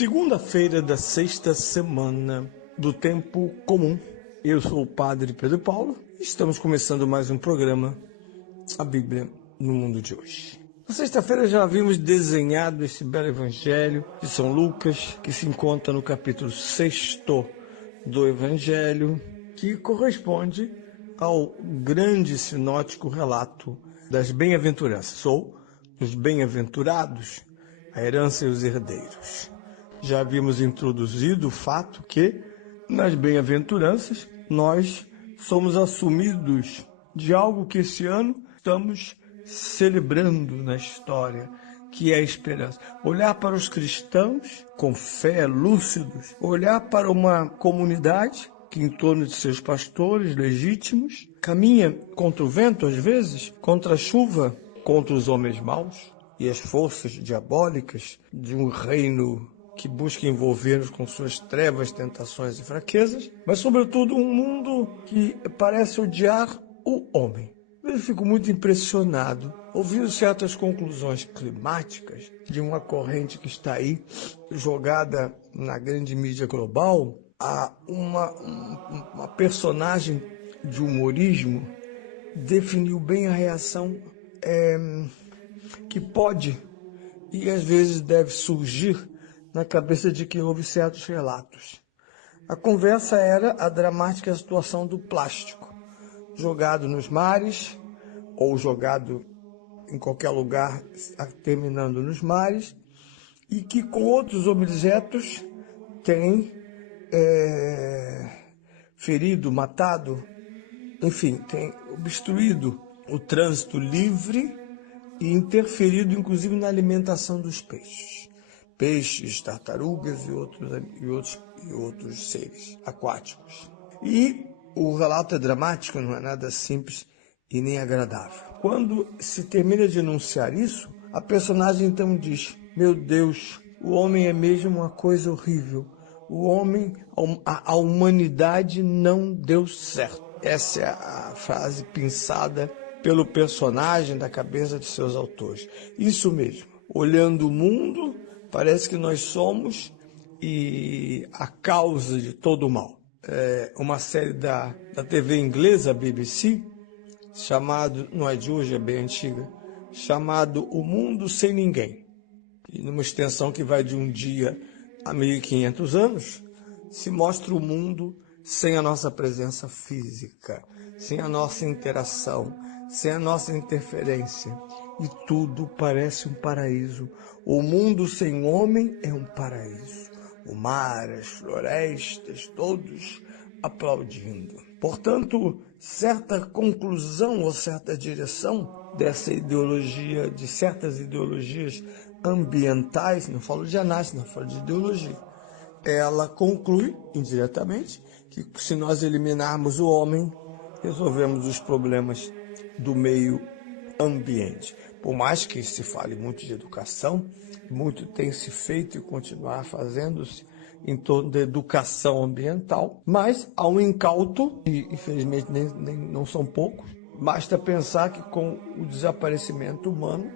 Segunda-feira da sexta semana do tempo comum. Eu sou o Padre Pedro Paulo e estamos começando mais um programa, a Bíblia no Mundo de Hoje. Na sexta-feira já havíamos desenhado esse belo Evangelho de São Lucas, que se encontra no capítulo 6 do Evangelho, que corresponde ao grande sinótico relato das bem-aventuranças, ou dos bem-aventurados, a herança e os herdeiros. Já havíamos introduzido o fato que, nas bem-aventuranças, nós somos assumidos de algo que esse ano estamos celebrando na história, que é a esperança. Olhar para os cristãos com fé, lúcidos, olhar para uma comunidade que, em torno de seus pastores legítimos, caminha contra o vento, às vezes, contra a chuva, contra os homens maus e as forças diabólicas de um reino que busca envolver-nos com suas trevas, tentações e fraquezas, mas, sobretudo, um mundo que parece odiar o homem. Eu fico muito impressionado ouvindo certas conclusões climáticas de uma corrente que está aí jogada na grande mídia global, a uma personagem de humorismo definiu bem a reação que pode e às vezes deve surgir na cabeça de quem ouve certos relatos. A conversa era a dramática situação do plástico, jogado nos mares ou jogado em qualquer lugar, terminando nos mares, e que com outros objetos tem ferido, matado, enfim, tem obstruído o trânsito livre e interferido, inclusive, na alimentação dos peixes. Peixes, tartarugas e outros seres aquáticos. E o relato é dramático, não é nada simples e nem agradável. Quando se termina de enunciar isso, a personagem então diz: meu Deus, o homem é mesmo uma coisa horrível. O homem, a humanidade não deu certo. Essa é a frase pensada pelo personagem da cabeça de seus autores. Isso mesmo. Olhando o mundo, parece que nós somos a causa de todo o mal. Uma série da TV inglesa, BBC, chamado, não é de hoje, é bem antiga, chamado O Mundo Sem Ninguém. E numa extensão que vai de um dia a 1500 anos, se mostra o mundo sem a nossa presença física, sem a nossa interação, sem a nossa interferência. E tudo parece um paraíso. O mundo sem homem é um paraíso. O mar, as florestas, todos aplaudindo. Portanto, certa conclusão ou certa direção dessa ideologia, de certas ideologias ambientais, não falo de análise, não falo de ideologia, ela conclui, indiretamente, que se nós eliminarmos o homem, resolvemos os problemas do meio ambiente. Por mais que se fale muito de educação, muito tem se feito e continuar fazendo-se em torno da educação ambiental, mas há um incauto, e infelizmente não são poucos. Basta pensar que com o desaparecimento humano,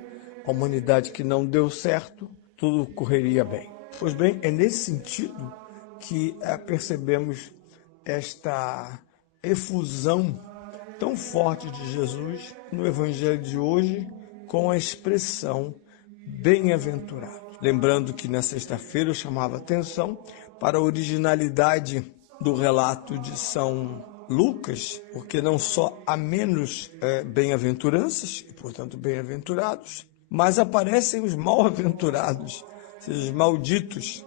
a humanidade que não deu certo, tudo correria bem. Pois bem, é nesse sentido que percebemos esta efusão tão forte de Jesus no Evangelho de hoje com a expressão bem-aventurado. Lembrando que na sexta-feira eu chamava atenção para a originalidade do relato de São Lucas, porque não só há menos bem-aventuranças, e portanto bem-aventurados, mas aparecem os mal-aventurados, ou seja, os malditos,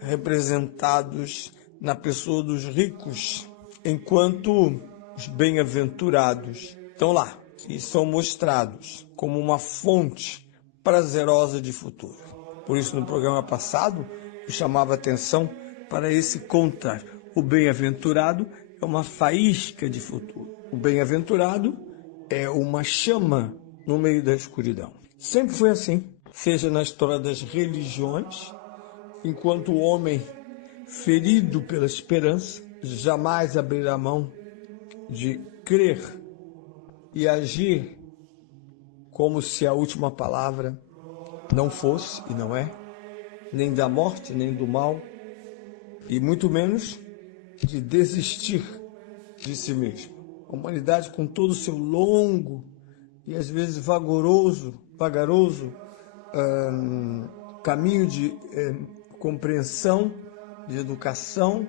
representados na pessoa dos ricos, enquanto os bem-aventurados estão lá e são mostrados como uma fonte prazerosa de futuro. Por isso, no programa passado, eu chamava atenção para esse contrário. O bem-aventurado é uma faísca de futuro. O bem-aventurado é uma chama no meio da escuridão. Sempre foi assim, seja na história das religiões, enquanto o homem, ferido pela esperança, jamais abrirá mão de crer e agir como se a última palavra não fosse, e não é, nem da morte, nem do mal, e muito menos de desistir de si mesmo. A humanidade, com todo o seu longo e às vezes vagaroso caminho de compreensão, de educação,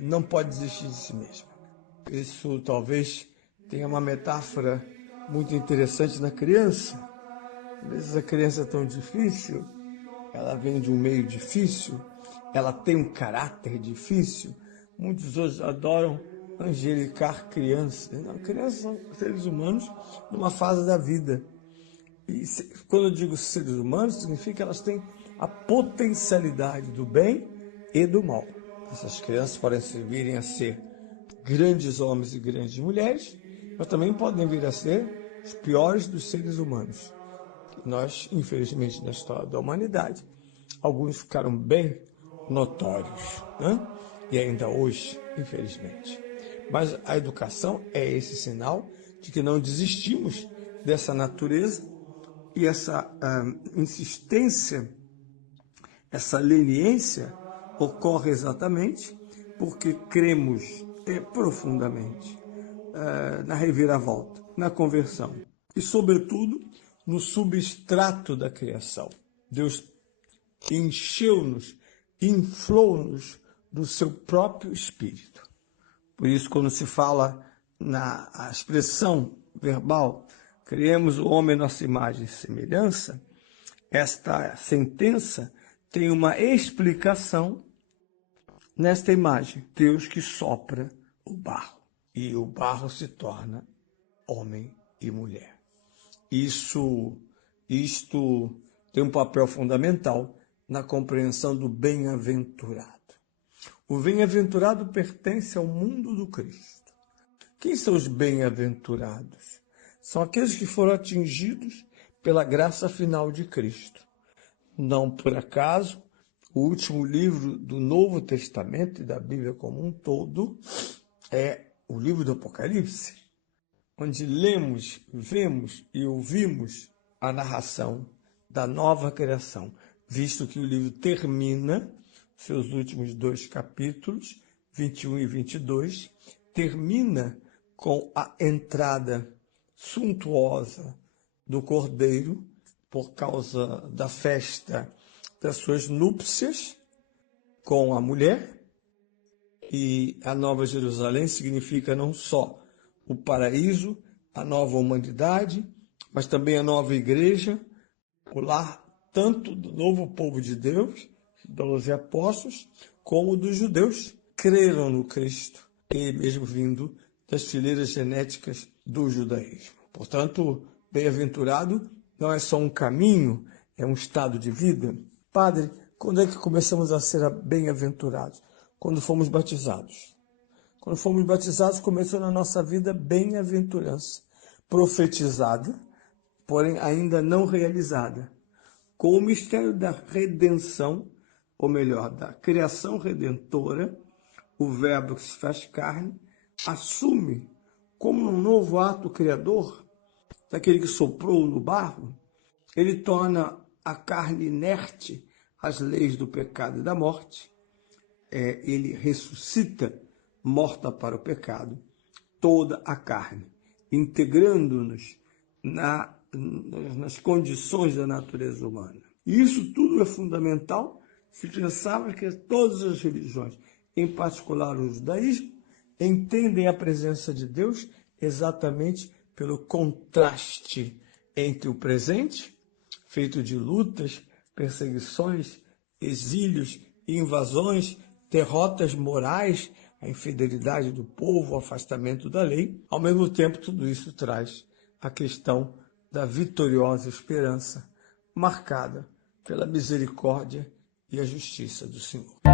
não pode desistir de si mesma. Isso talvez tenha uma metáfora muito interessante na criança. Às vezes a criança é tão difícil, ela vem de um meio difícil, ela tem um caráter difícil. Muitos hoje adoram angelicar crianças. Não, crianças são seres humanos numa fase da vida. E quando eu digo seres humanos, significa que elas têm a potencialidade do bem e do mal. Essas crianças podem virem a ser grandes homens e grandes mulheres, mas também podem vir a ser os piores dos seres humanos. Nós, infelizmente, na história da humanidade, alguns ficaram bem notórios, né? E ainda hoje, infelizmente. Mas a educação é esse sinal de que não desistimos dessa natureza e essa insistência, essa leniência ocorre exatamente porque cremos profundamente na reviravolta, na conversão e, sobretudo, no substrato da criação. Deus encheu-nos, inflou-nos do seu próprio espírito. Por isso, quando se fala na expressão verbal, criemos o homem à nossa imagem e semelhança, esta sentença tem uma explicação nesta imagem. Deus que sopra o barro, e o barro se torna homem e mulher. Isto tem um papel fundamental na compreensão do bem-aventurado. O bem-aventurado pertence ao mundo do Cristo. Quem são os bem-aventurados? São aqueles que foram atingidos pela graça final de Cristo. Não por acaso, o último livro do Novo Testamento e da Bíblia como um todo é o livro do Apocalipse, onde lemos, vemos e ouvimos a narração da nova criação, visto que o livro termina, seus últimos 2 capítulos, 21 e 22, termina com a entrada suntuosa do Cordeiro por causa da festa das suas núpcias com a mulher. E a Nova Jerusalém significa não só o paraíso, a nova humanidade, mas também a nova igreja, o lar tanto do novo povo de Deus, 12 apóstolos, como dos judeus que creram no Cristo, ele mesmo vindo das fileiras genéticas do judaísmo. Portanto, bem-aventurado não é só um caminho, é um estado de vida. Padre, quando é que começamos a ser bem-aventurados? Quando fomos batizados. Quando fomos batizados, começou na nossa vida bem-aventurança, profetizada, porém ainda não realizada, com o mistério da redenção, ou melhor, da criação redentora. O Verbo que se faz carne assume como um novo ato criador, daquele que soprou no barro, ele torna a carne inerte às leis do pecado e da morte. Ele ressuscita, morta para o pecado, toda a carne, integrando-nos nas condições da natureza humana. E isso tudo é fundamental se pensarmos que todas as religiões, em particular o judaísmo, entendem a presença de Deus exatamente pelo contraste entre o presente, feito de lutas, perseguições, exílios, invasões, derrotas morais, a infidelidade do povo, o afastamento da lei. Ao mesmo tempo, tudo isso traz a questão da vitoriosa esperança, marcada pela misericórdia e a justiça do Senhor.